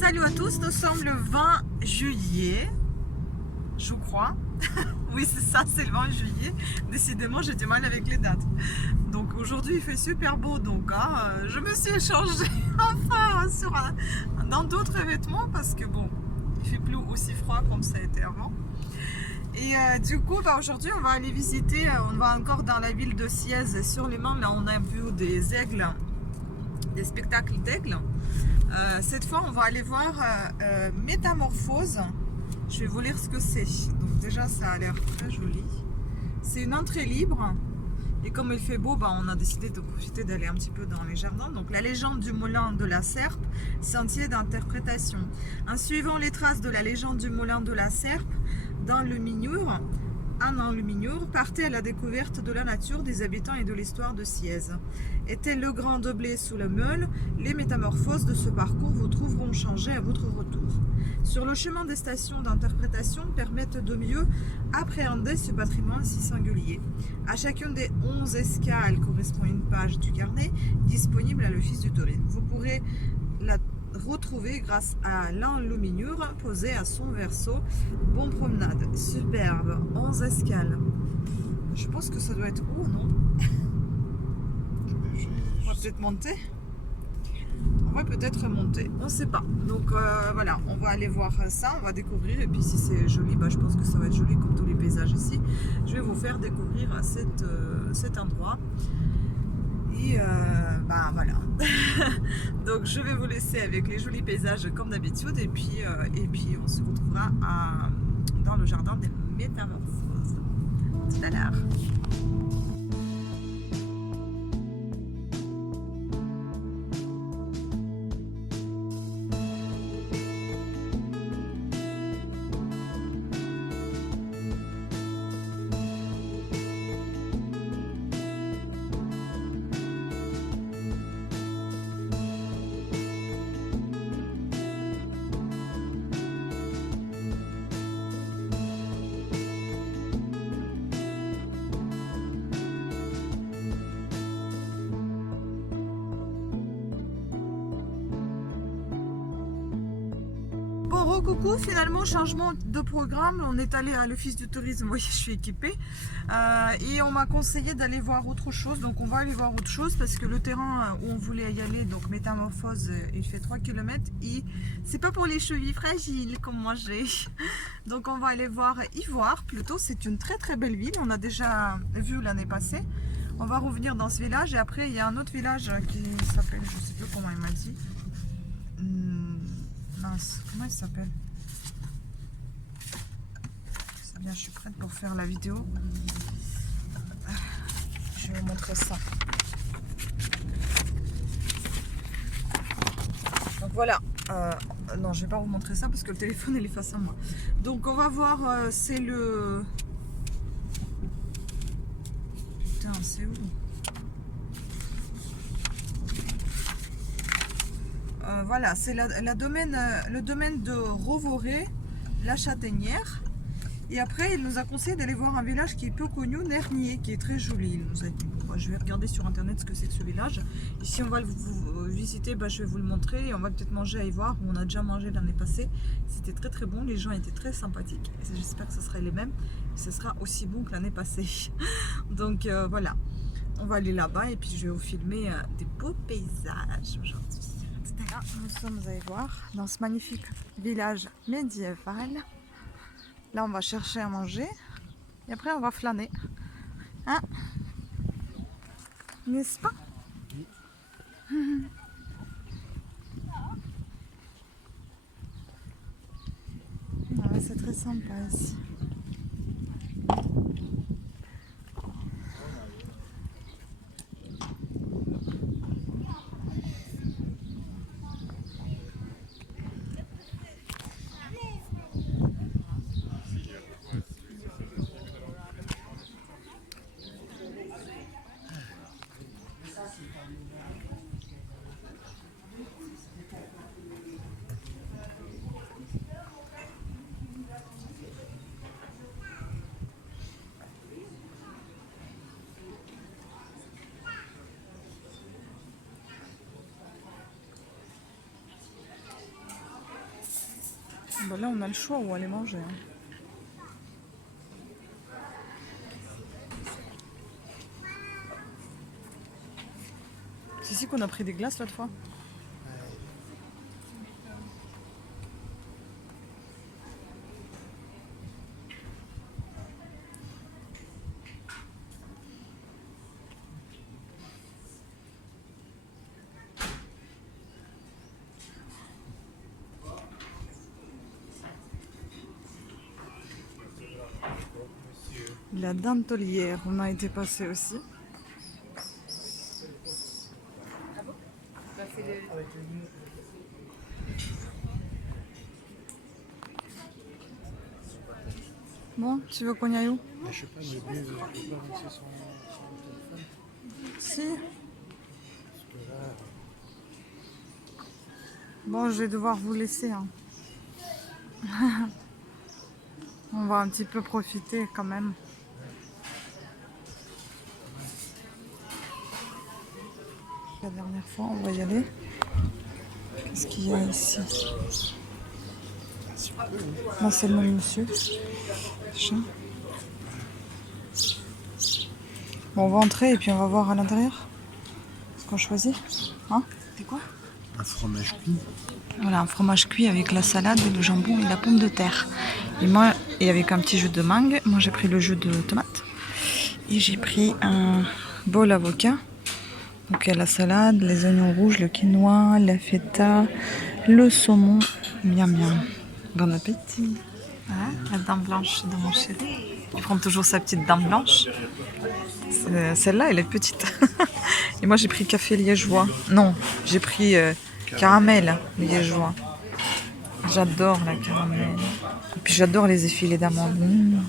Salut à tous, nous sommes le 20 juillet, je crois. Oui, c'est ça, c'est le 20 juillet. Décidément, j'ai du mal avec les dates. Donc aujourd'hui, il fait super beau, donc je me suis échangée enfin dans d'autres vêtements parce que bon, il fait plus aussi froid comme ça a été avant. Et du coup, aujourd'hui, on va aller visiter, on va encore dans la ville de Sciez, sur les Mans. Là, on a vu des aigles, des spectacles d'aigles. Cette fois, on va aller voir Métamorphose. Je vais vous lire ce que c'est. Donc déjà, ça a l'air très joli. C'est une entrée libre. Et comme il fait beau, on a décidé de profiter d'aller un petit peu dans les jardins. Donc la légende du moulin de la Serpe, sentier d'interprétation. En suivant les traces de la légende du moulin de la Serpe, dans le Miniour, partez à la découverte de la nature, des habitants et de l'histoire de Sciez. Était le grand de blé sous la meule, les métamorphoses de ce parcours vous trouveront changé à votre retour. Sur le chemin des stations d'interprétation permettent de mieux appréhender ce patrimoine si singulier. À chacune des 11 escales correspond une page du carnet disponible à l'Office du tourisme. Vous pourrez la retrouver grâce à l'enluminure posée à son verso. Bon promenade, superbe, 11 escales. Je pense que ça doit être haut, non? On va peut-être monter. On va peut-être monter, on ne sait pas. Donc voilà, on va aller voir ça, on va découvrir. Et puis si c'est joli, je pense que ça va être joli comme tous les paysages ici. Je vais vous faire découvrir cet endroit. Et voilà. Donc je vais vous laisser avec les jolis paysages comme d'habitude. Et puis on se retrouvera dans le jardin des Métamorphoses. Tout à l'heure. Bon, coucou, finalement, changement de programme. On est allé à l'Office du tourisme, vous voyez, je suis équipée. Et on m'a conseillé d'aller voir autre chose. Donc on va aller voir autre chose parce que le terrain où on voulait y aller, donc Métamorphose, il fait 3 km. Et c'est pas pour les chevilles fragiles comme moi j'ai. Donc on va aller voir Ivoire plutôt. C'est une très très belle ville. On a déjà vu l'année passée. On va revenir dans ce village. Et après, il y a un autre village qui s'appelle, je sais plus comment il m'a dit. Mince, comment il s'appelle? C'est bien, je suis prête pour faire la vidéo. Je vais vous montrer ça. Donc voilà. Non, je vais pas vous montrer ça parce que le téléphone il est face à moi. Donc on va voir, c'est le... Putain, c'est où? Voilà, c'est le domaine de Rovoré, la Châtaignière. Et après, il nous a conseillé d'aller voir un village qui est peu connu, Nernier, qui est très joli. Il nous a dit, bon, je vais regarder sur internet ce que c'est que ce village. Et si on va le visiter, je vais vous le montrer. Et on va peut-être manger à Ivoire, où on a déjà mangé l'année passée. C'était très très bon, les gens étaient très sympathiques. J'espère que ce sera les mêmes. Et ce sera aussi bon que l'année passée. Donc voilà, on va aller là-bas et puis je vais vous filmer des beaux paysages aujourd'hui. Là, nous sommes à Ivoire, dans ce magnifique village médiéval. Là, on va chercher à manger et après, on va flâner. Hein? N'est-ce pas? Ouais, c'est très sympa ici. Bah là, on a le choix où aller manger. Hein. C'est ici qu'on a pris des glaces l'autre fois. La dentelière, on a été passé aussi. Bon, tu veux qu'on y aille où? Je sais pas, mais lui, je peux pas lancer son téléphone. Si. Parce que là, Bon, je vais devoir vous laisser. Hein. On va un petit peu profiter quand même. La dernière fois, on va y aller. Qu'est-ce qu'il y a ici? Là, c'est le même monsieur. Bon, on va entrer et puis on va voir à l'intérieur ce qu'on choisit. Hein? C'est quoi? un fromage cuit. Voilà, un fromage cuit avec la salade, le jambon et la pomme de terre. Et moi, et avec un petit jus de mangue, moi j'ai pris le jus de tomate. Et j'ai pris un bol avocat. Donc il y a la salade, les oignons rouges, le quinoa, la feta, le saumon. Miam miam. Bon appétit. Hein, la dame blanche de mon chéri. Il prend toujours sa petite dame blanche. Celle-là, elle est petite. Et moi j'ai pris café liégeois. Non, j'ai pris caramel liégeois. J'adore la caramel. Et puis j'adore les effilés d'amandes. Mmh.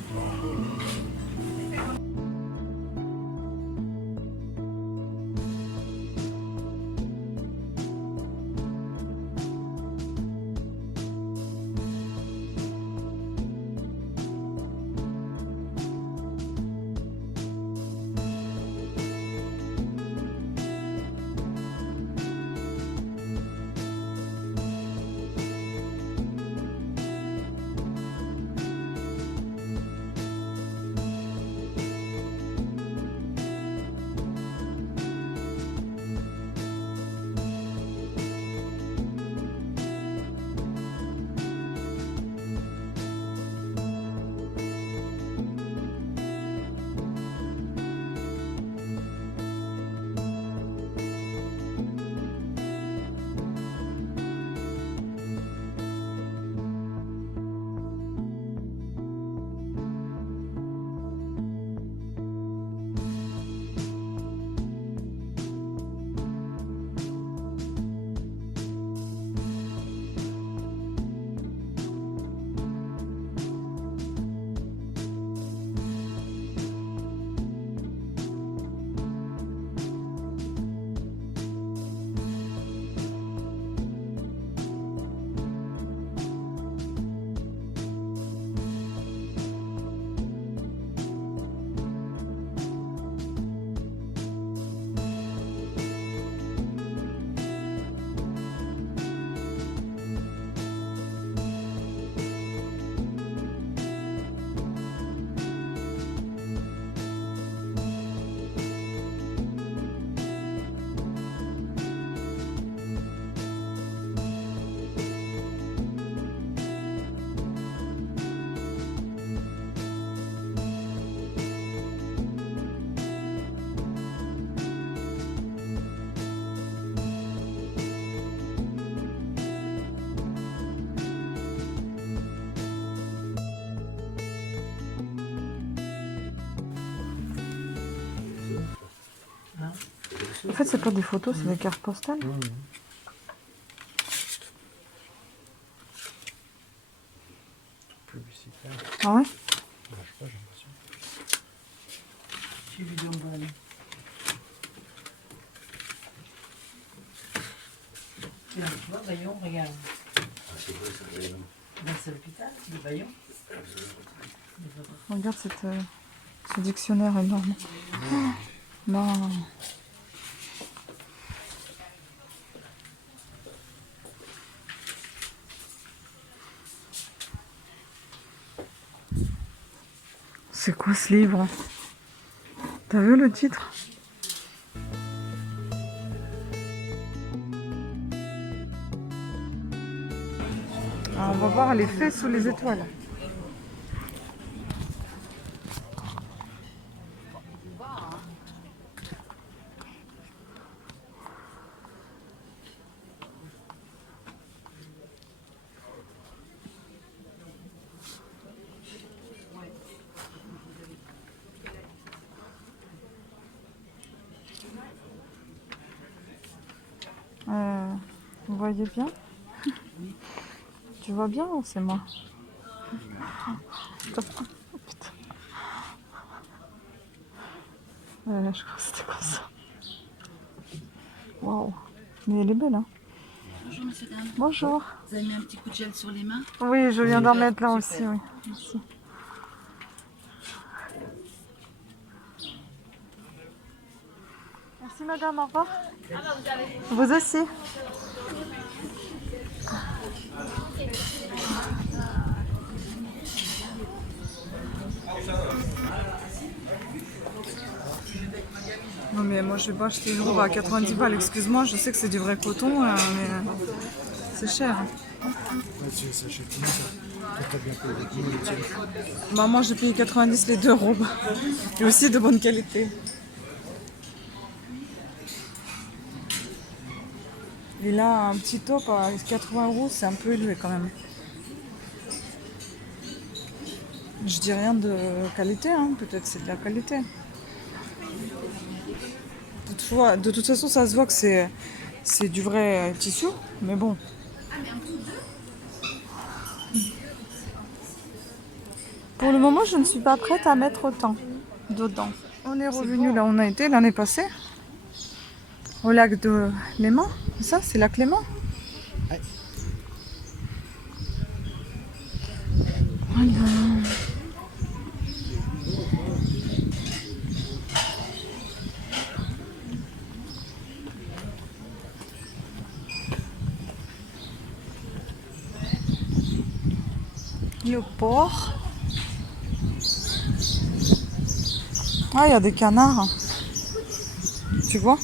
En fait, c'est pas des photos, c'est des cartes postales. Publicitaire. Ah ouais? Je sais pas, j'ai l'impression. J'ai vu d'emballe. Tiens, tu vois, Bayon, regarde. C'est quoi ça, Bayon? Ben, c'est l'hôpital, le Bayon. Regarde ce dictionnaire énorme. Oh, non. C'est quoi ce livre? T'as vu le titre? Alors, on va voir les faits sous les étoiles. Vous voyez bien? Tu vois bien ou c'est moi? Putain. Je crois que c'était comme ça. Waouh. Mais elle est belle, hein? Bonjour, monsieur, dame. Bonjour. Vous avez mis un petit coup de gel sur les mains? Oui, je viens d'en mettre là aussi, oui. Merci. Merci madame, au revoir. Vous aussi. Non mais moi je vais pas acheter une robe à 90 balles, excuse-moi, je sais que c'est du vrai coton, mais c'est cher. Tu s'achètes une ça. Toi, t'as bien payé avec nous, le tien. Bah moi j'ai payé 90 les deux robes. Et aussi de bonne qualité. Et là un petit top à 80 €, c'est un peu élevé quand même. Je dis rien de qualité, hein. Peut-être c'est de la qualité. De toute façon ça se voit que c'est du vrai tissu, mais bon. Pour le moment, je ne suis pas prête à mettre autant dedans. On est revenu là où on a été l'année passée, au lac de Léman. Ça, c'est lac Léman. Ouais. Voilà. Le port. Ah, il y a des canards. Tu vois?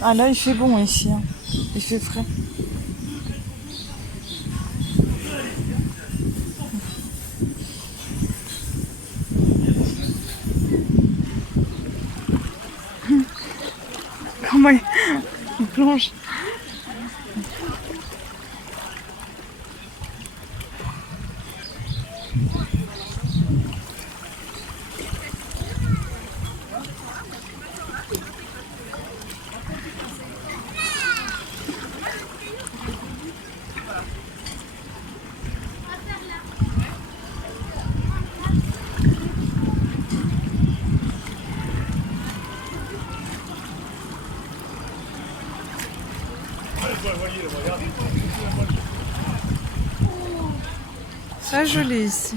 Ah là, il fait bon ici. Hein. Il fait frais. Comment il plonge? Très joli ici.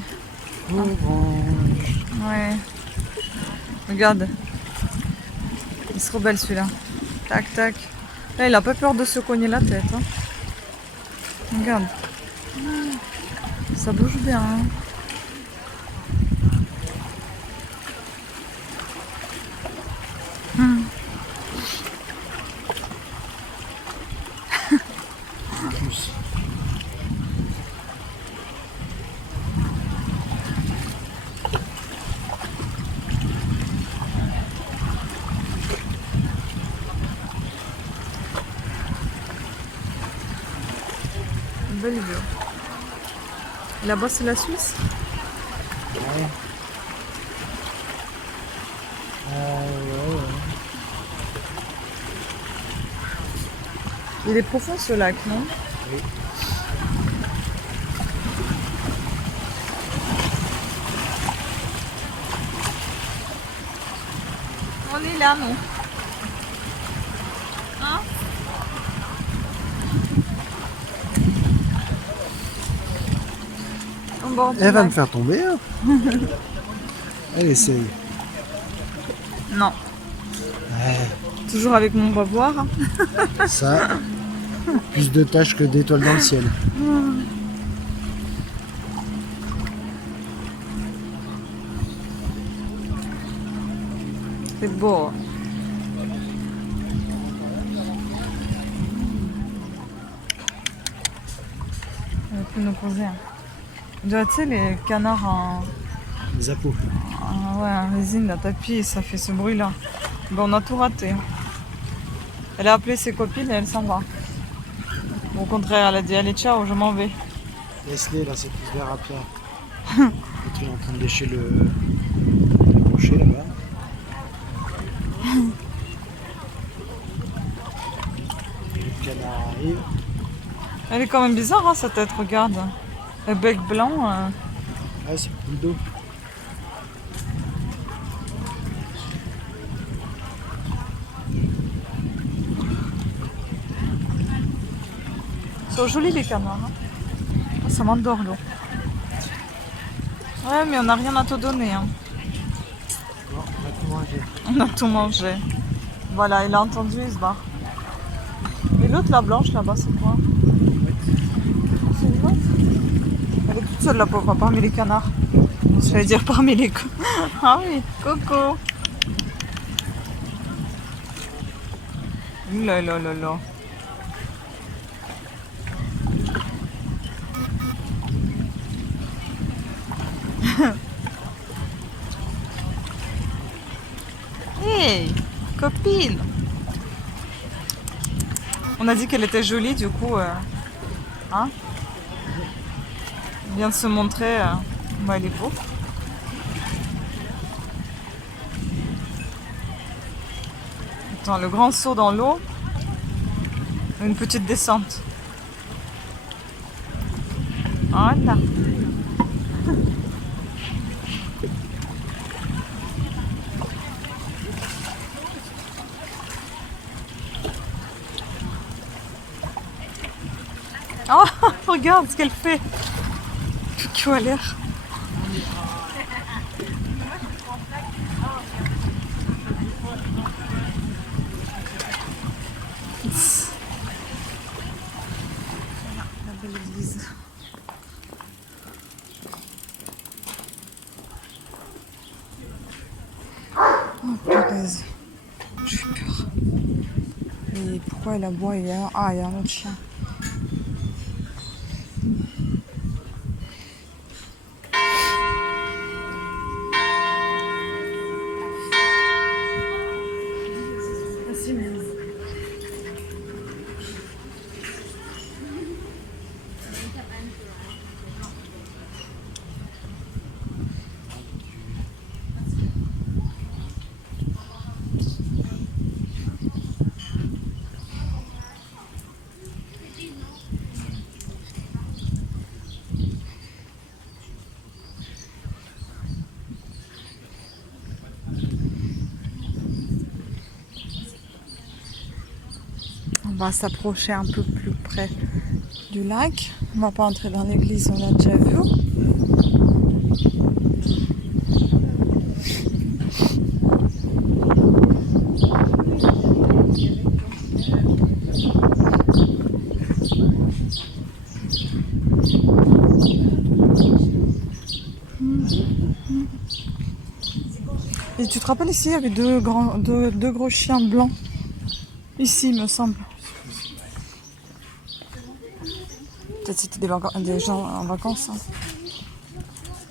Ouais. Regarde. Il se rebelle celui-là. Tac, tac. Là, il a pas peur de se cogner la tête. Hein. Regarde. Ça bouge bien. Hein. Belle vue. Là-bas, c'est la Suisse. Ouais. Ouais. Il est profond ce lac, non? Oui. On est là, non? Hein? Au bord du Elle va lac. me faire tomber. Hein. Elle essaye. Non. Ouais. Toujours avec mon bavoir. Ça. Plus de taches que d'étoiles dans le ciel. C'est beau. Elle peut nous poser. Tu sais, les canards en, Les appos. en résine, la tapis, ça fait ce bruit-là. Ben, on a tout raté. Elle a appelé ses copines et elle s'en va. Au contraire, elle a dit allez ciao, je m'en vais. Laisse-les là, c'est plus vert à plat. L'autre il est en train de lécher le rocher là-bas. Le canard arrive. Elle est quand même bizarre, hein, sa tête, regarde. Le bec blanc. Ah, c'est le bulldog. Ils sont jolis les canards. Hein. Oh, ça m'endort l'eau. Ouais, mais on n'a rien à te donner. Hein. Non, on a tout mangé. On a tout mangé. Voilà, il a entendu, il se barre. Et l'autre, la blanche là-bas, c'est quoi? C'est une mouette. Elle est toute seule, la pauvre, parmi les canards. J'allais dire parmi les... Ah oui, Coco. Là, là, là, là. Hey, copine. On a dit qu'elle était jolie, du coup, hein? Elle vient de se montrer. Bah, elle est beau. Attends, le grand saut dans l'eau. Une petite descente. Voilà. Oh, regarde ce qu'elle fait. Qui a l'air. La belle église. Oh punaise. J'ai peur. Et pourquoi elle aboie? Il y a... Ah, il y a un autre chien. On va s'approcher un peu plus près du lac. On va pas entrer dans l'église, on l'a déjà vu. Et tu te rappelles ici, il y avait deux gros chiens blancs. Ici, il me semble. Peut-être c'était des gens en vacances. Hein.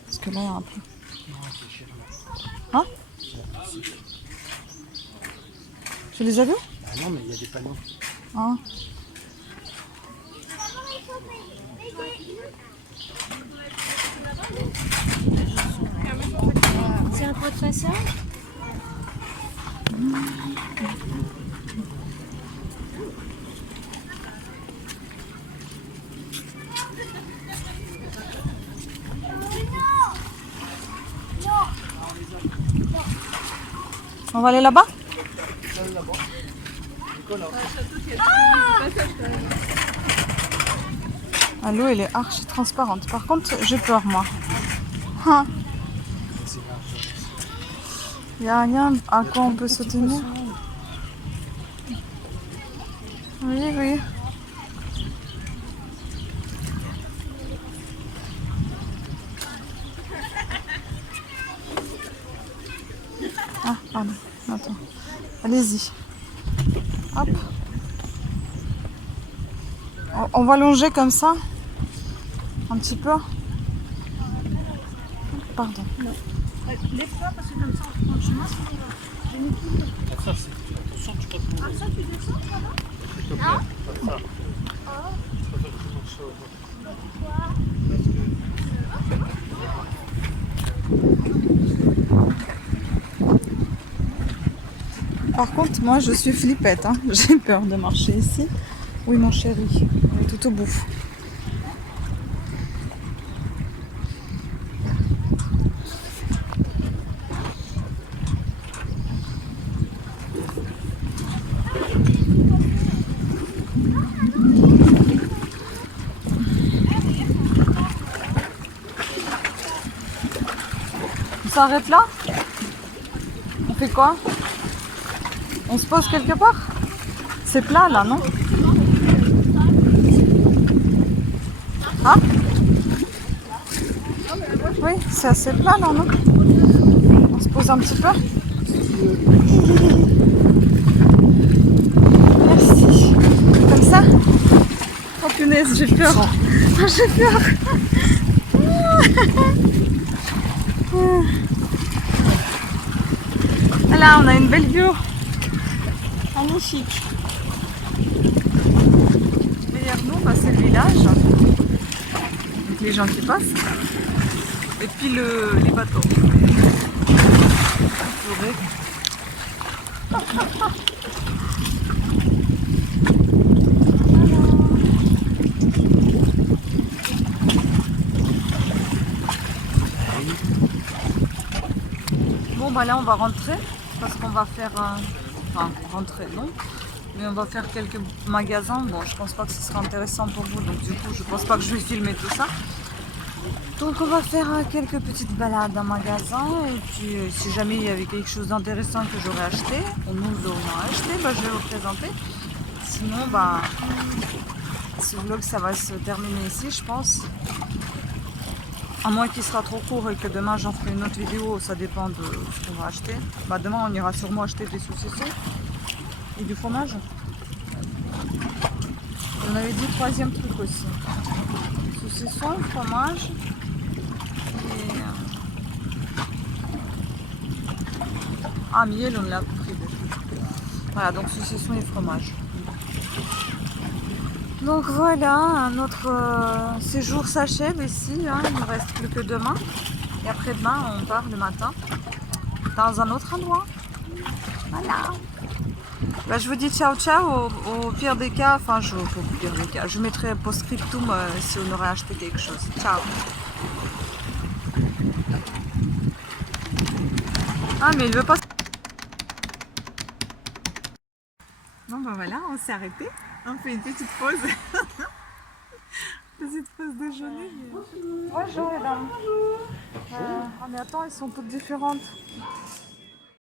Parce que là, il y a un peu. Hein? Tu les as vus? Ah non, mais il y a des panneaux. Hein? C'est un professeur? On va aller là-bas? Ah, l'eau, elle est archi transparente. Par contre, j'ai peur, moi. Ah. Il n'y a rien à quoi on peut se tenir. Oui, oui. Ah, pardon. Attends. Allez-y. Hop. On va longer comme ça. Un petit peu. Pardon. Lève-toi parce que comme ça on prend le chemin. Ça, c'est. Attention, tu peux te Ah, ça tu descends là-bas? s'il te plaît. Comme ça. Je préfère que tu marches au bas. Parce que. Par contre, moi je suis flippette. Hein. J'ai peur de marcher ici. Oui, mon chéri. On est tout au bout. On s'arrête là? On fait quoi? On se pose quelque part? C'est plat là, non? Ah? Oui, c'est assez plat là, non? On se pose un petit peu? Merci. Comme ça? Oh punaise, j'ai peur. Oh, j'ai peur. Voilà, on a une belle vue. Magnifique. Derrière nous, bah, c'est le village. Donc les gens qui passent. Et puis les bateaux. Forêt. Bon bah là on va rentrer parce qu'on va faire enfin rentrer non mais on va faire quelques magasins. Bon je pense pas que ce sera intéressant pour vous donc du coup je pense pas que je vais filmer tout ça. Donc on va faire quelques petites balades en magasin et puis si jamais il y avait quelque chose d'intéressant que j'aurais acheté, ou nous aurions acheté, bah, je vais vous présenter. Sinon bah ce vlog ça va se terminer ici je pense. À moins qu'il sera trop court et que demain j'en ferai une autre vidéo, ça dépend de ce qu'on va acheter. Bah demain on ira sûrement acheter des saucissons et du fromage. On avait dit troisième truc aussi. Saucissons, fromage et... Ah miel on l'a pris déjà. Voilà donc saucissons et fromage. Donc voilà, notre séjour s'achève ici, hein. Il ne reste plus que demain. Et après-demain, on part le matin dans un autre endroit. Voilà. Bah, je vous dis ciao ciao au pire des cas, enfin au pire des cas, je mettrai post-scriptum si on aurait acheté quelque chose. Ciao. Ah mais il veut pas... Bon ben voilà, on s'est arrêté. On fait une petite pause. Petite pause déjeuner. Bonjour mesdames. Ah mais attends, elles sont toutes différentes.